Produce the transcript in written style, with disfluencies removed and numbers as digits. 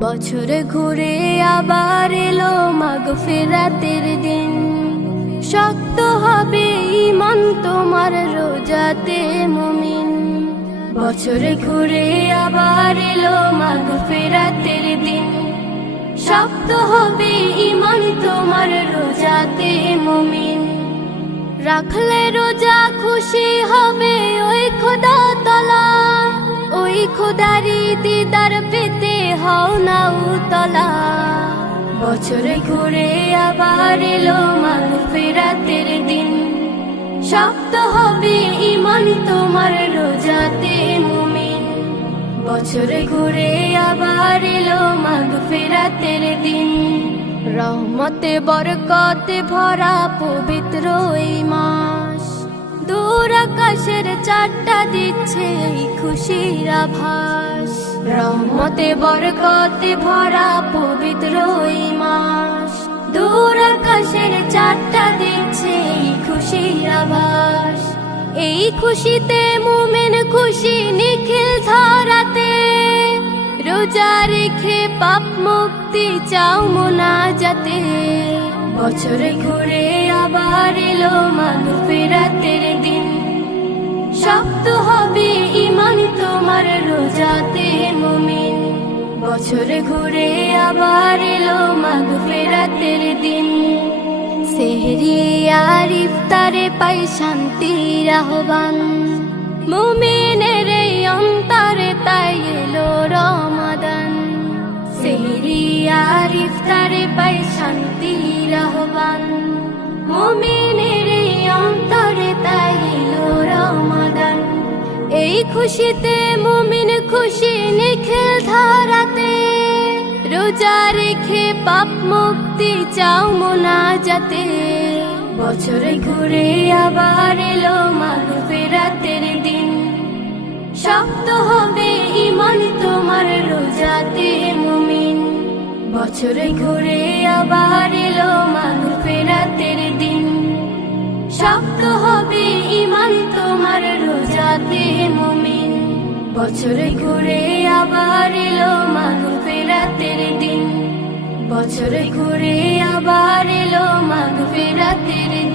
বছরে ঘুরে আবার এলো মাগফিরাতের দিন। শক্ত হবে ঈমান তোমার রোজাতে মুমিন। বছরে ঘুরে আবার এলো মাগফিরাতের দিন। শক্ত হবে ঈমান তোমার রোজাতে মুমিন। রাখলে রোজা খুশি হবে ওই খোদা তাআলা। ওই খোদারি দিদার পেতে হও না উতলা। বছরে ঘুরে আবার এলো মাগফিরাতের দিন। শক্ত হবে ঈমান তোমার রোজাতে মুমিন। বছরে ঘুরে আবার এলো মাগফিরাতের দিন। রহমতে বরকতে ভরা পবিত্র এই মাস। দূর আকাশের চারটা দিচ্ছে এই খুশির আভাস। রহমতে বরকতে ভরা পবিত্র এই মাস। দূর আকাশের চারটা দিচ্ছে এই খুশির আভাস। এই খুশিতে মুমিন খুশি নিখিল ধরাতে। রোজা রেখে পাপ মুক্তি চাও মোনাজাতে। বছরে ঘুরে আবার এলো মাগফিরাতের দিন। শক্ত হবে ঈমান তোমার রোজাতে মুমিন। বছরে ঘুরে আবার এলো মাগফিরাতের দিন। সেহরি আর ইফতারে পাই শান্তির আহ্বান। মুমিনের এই অন্তরে তাই এলো রমাদান। সেহরি আর ইফতারে পাই শান্তির আহ্বান। মুমিনের এই অন্তরে তাই এলো রমাদান। এই খুশিতে মুমিন খুশি নিখিল ধরাতে। রোজা রেখে পাপ মুক্তি চাও মোনাজাতে। বছরে ঘুরে আবার এলো মাগফিরাতের দিন। শক্ত হবে ঈমান তোমার রোজাতে মুমিন। বছরে ঘুরে আবার এলো মাগফিরাতের দিন। শক্ত হবে ঈমান তোমার রোজাতে মুমিন। বছরে ঘুরে আবার এলো মাগফিরাতের দিন। বছরে ঘুরে আবার এলো মাগফিরাতের দিন।